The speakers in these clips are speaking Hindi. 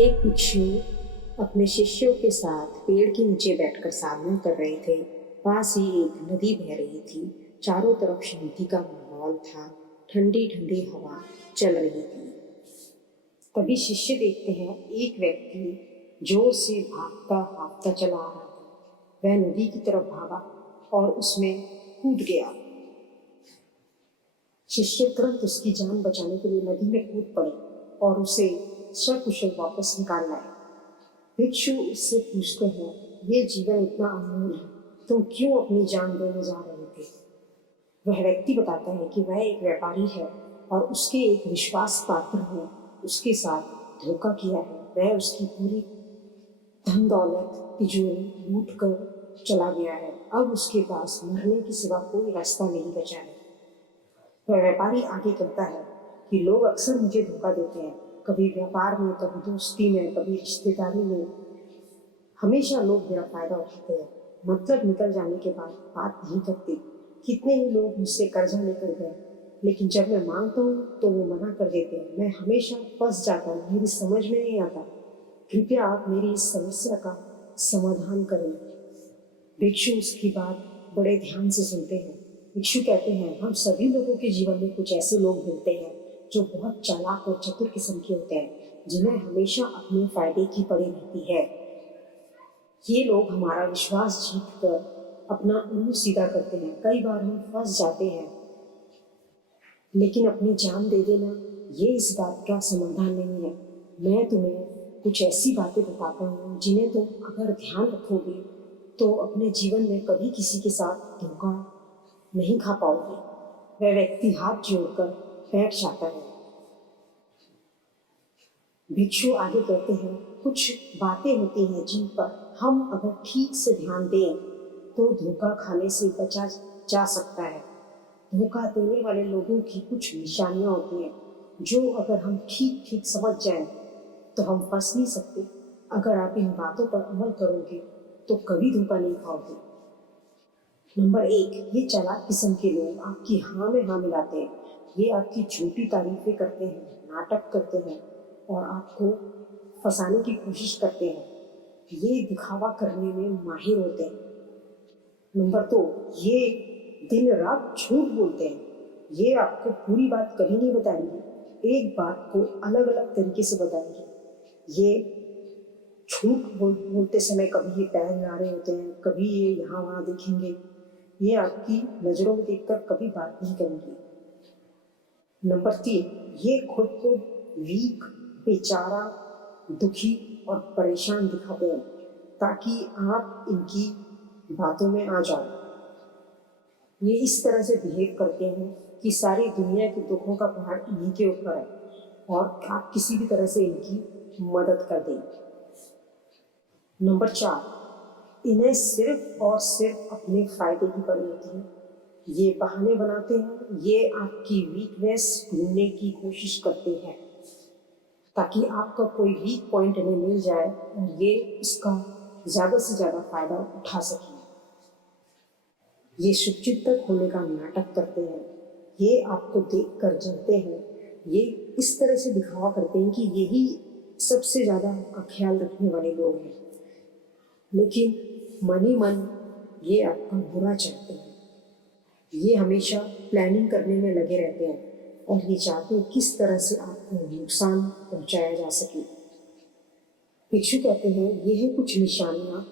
एक भिक्षु अपने शिष्यों के साथ पेड़ के नीचे बैठकर साधना कर रहे थे। पास ही एक नदी बह रही थी। चारों तरफ शांति का माहौल था। ठंडी ठंडी हवा चल रही थी। तभी शिष्य देखते हैं एक व्यक्ति जोर से भागता भागता चला आ रहा था। वह नदी की तरफ भागा और उसमें कूद गया। शिष्य तुरंत उसकी जान बचाने के लिए नदी में कूद पड़े और उसे सकुशल वापस निकाल लाए। भिक्षु उससे पूछते हैं, ये जीवन इतना अनमोल है, तुम क्यों अपनी जान देने जा रहे थे? वह व्यक्ति बताता है कि वह एक व्यापारी है और उसके एक विश्वास पात्र ने उसके साथ धोखा किया है। वह उसकी पूरी धन दौलत तिजोरी लूट कर चला गया है। अब उसके पास मरने के सिवा कोई रास्ता नहीं बचा है। वह व्यापारी आगे कहता है कि लोग अक्सर मुझे धोखा देते हैं, कभी व्यापार में, कभी दोस्ती में, कभी रिश्तेदारी में। हमेशा लोग मेरा फायदा उठाते हैं, मतलब निकल जाने के बाद बात नहीं करते। कितने ही लोग मुझसे कर्जा लेकर गए, लेकिन जब मैं मांगता हूँ तो वो मना कर देते हैं। मैं हमेशा फंस जाता हूँ, मेरी समझ में नहीं आता। कृपया आप मेरी इस समस्या का समाधान करें। भिक्षु उसकी बात बड़े ध्यान से सुनते हैं। भिक्षु कहते हैं, हम सभी लोगों के जीवन में कुछ ऐसे लोग मिलते हैं जो बहुत चालाक और चतुर किस्म के होते हैं, जिन्हें हमेशा अपने फायदे की पड़ी रहती है। ये लोग हमारा विश्वास जीत कर अपना उल्लू सीधा करते हैं। कई बार हम फंस जाते हैं, लेकिन अपनी जान दे देना ये इस बात का समाधान नहीं है। मैं तुम्हें कुछ ऐसी बातें बताता हूँ जिन्हें तुम अगर ध्यान रखोगे तो अपने जीवन में कभी किसी के साथ धोखा नहीं खा पाओगे। वह व्यक्ति हाथ जोड़कर बैठ जाता है। भिक्षु आगे कहते हैं, कुछ बातें होती हैं जिन पर हम अगर ठीक से ध्यान दें तो धोखा खाने से बचा जा सकता है। धोखा देने वाले लोगों की कुछ निशानियां होती हैं जो अगर हम ठीक ठीक समझ जाएं तो हम फंस नहीं सकते। अगर आप इन बातों पर अमल करोगे तो कभी धोखा नहीं खाओगे। नंबर 1, ये चालाक किस्म के लोग आपकी हाँ में हाँ मिलाते हैं। ये आपकी झूठी तारीफें करते हैं, नाटक करते हैं और आपको फंसाने की कोशिश करते हैं। ये दिखावा करने में माहिर होते हैं। नंबर 2, ये दिन रात झूठ बोलते हैं। ये आपको पूरी बात कभी नहीं बताएंगे, एक बात को अलग अलग तरीके से बताएंगे। ये झूठ बोलते समय कभी ये पैर हिला रहे होते हैं, कभी ये यहाँ वहाँ देखेंगे। ये आपकी नज़रों में देखकर कभी बात नहीं करेंगे। नंबर 3, ये खुद को वीक, बेचारा, दुखी और परेशान दिखाते हैं ताकि आप इनकी बातों में आ जाओ। ये इस तरह से बिहेव करते हैं कि सारी दुनिया के दुखों का पहाड़ इन्हीं के ऊपर है और आप किसी भी तरह से इनकी मदद कर दें। नंबर 4, इन्हें सिर्फ और सिर्फ अपने फायदे की पड़ी होती है। ये बहाने बनाते हैं, ये आपकी वीकनेस ढूंढने की कोशिश करते हैं ताकि आपका कोई वीक पॉइंट इन्हें मिल जाए और ये इसका ज़्यादा से ज़्यादा फायदा उठा सकें। ये शुभचिंतक होने का नाटक करते हैं। ये आपको देखकर जलते हैं। ये इस तरह से दिखावा करते हैं कि यही सबसे ज़्यादा आपका ख्याल रखने वाले लोग हैं, लेकिन मन ही मन ये आपका बुरा चाहते हैं। ये हमेशा प्लानिंग करने में लगे रहते हैं और ये चाहते हैं किस तरह से आपको नुकसान पहुंचाया जा सके। भिक्षु कहते हैं, ये है कुछ निशानियां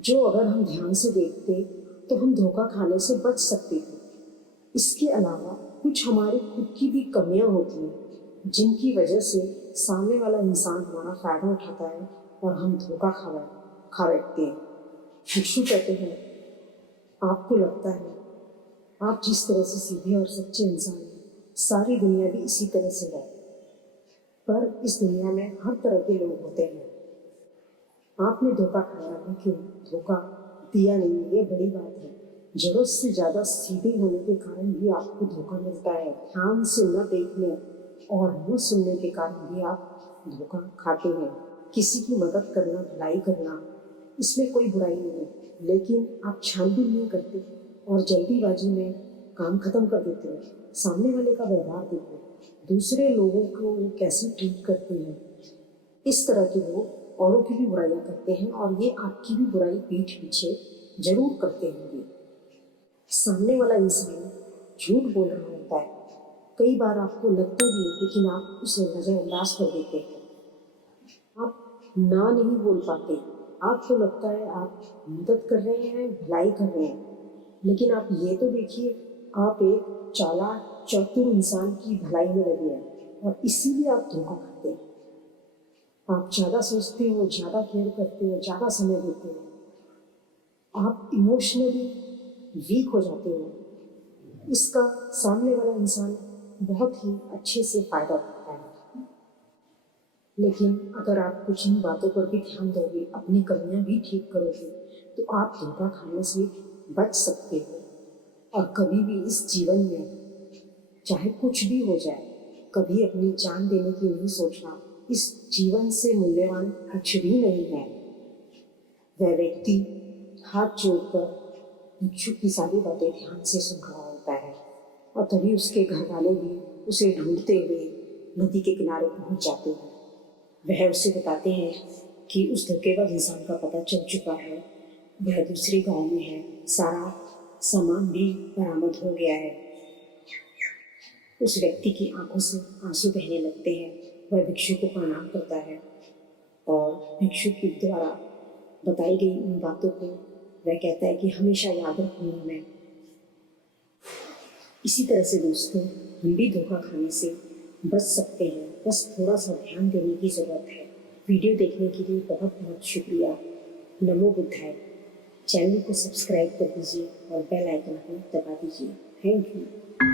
जो अगर हम ध्यान से देखते तो हम धोखा खाने से बच सकते थे। इसके अलावा कुछ हमारी खुद की भी कमियां होती हैं जिनकी वजह से सामने वाला इंसान हमारा फायदा उठाता है और हम धोखा खा बैठते हैं। भिक्षु कहते हैं, आपको लगता है आप जिस तरह से सीधे और सच्चे इंसान हैं, सारी दुनिया भी इसी तरह से है, पर इस दुनिया में हर तरह के लोग होते हैं। आपने धोखा खाया लेकिन धोखा दिया नहीं, ये बड़ी बात है। जरूरत से ज़्यादा सीधे होने के कारण भी आपको धोखा मिलता है। ध्यान से न देखने और न सुनने के कारण भी आप धोखा खाते हैं। किसी की मदद करना, भलाई करना, इसमें कोई बुराई नहीं है, लेकिन आप छानबीन नहीं करते और जल्दीबाजी में काम खत्म कर देते हो। सामने वाले का व्यवहार देखो, दूसरे लोगों को वो कैसे ट्रीट करते हैं। इस तरह के लोग औरों की भी बुराइयां करते हैं और ये आपकी भी बुराई पीठ पीछे जरूर करते होंगे। सामने वाला इंसान झूठ बोल रहा होता है, कई बार आपको लगता भी है, लेकिन आप उसे नजरअंदाज कर देते हैं। आप ना नहीं बोल पाते, आपको लगता है आप मदद कर रहे हैं, भलाई कर रहे हैं, लेकिन आप ये तो देखिए, आप एक चालाक चतुर इंसान की भलाई में लगे हैं और इसीलिए आप धोखा खाते हैं। आप ज़्यादा सोचते हो, ज़्यादा केयर करते हो, ज़्यादा समय देते हो, आप इमोशनली वीक हो जाते हो। इसका सामने वाला इंसान बहुत ही अच्छे से फायदा उठाता है। लेकिन अगर आप कुछ इन बातों पर भी ध्यान दोगे, अपनी कमियां भी ठीक करोगे, तो आप धोखा खाने से बच सकते हो। और कभी भी इस जीवन में चाहे कुछ भी हो जाए, कभी अपनी जान देने की नहीं सोचना। इस जीवन से मूल्यवान कुछ भी नहीं है। वह व्यक्ति हाथ जोड़कर भिक्षुक की सारी बातें ध्यान से सुन रहा होता है और तभी उसके घर वाले भी उसे ढूंढते हुए नदी के किनारे पहुंच जाते हैं। वह उसे बताते हैं कि उस धोखेबाज इंसान का पता चल चुका है, वह दूसरे गांव में है, सारा सामान भी बरामद हो गया है। उस व्यक्ति की आंखों से आंसू बहने लगते हैं। वह भिक्षु को प्रणाम करता है और भिक्षु के द्वारा बताई गई उन बातों को वह कहता है कि हमेशा याद रखूंगा मैं। इसी तरह से दोस्तों, हम भी धोखा खाने से बच सकते हैं, बस थोड़ा सा ध्यान देने की ज़रूरत है। वीडियो देखने के लिए बहुत बहुत शुक्रिया। नमो बुद्धाय। चैनल को सब्सक्राइब कर दीजिए और बेल आइकन को दबा दीजिए। Thank you.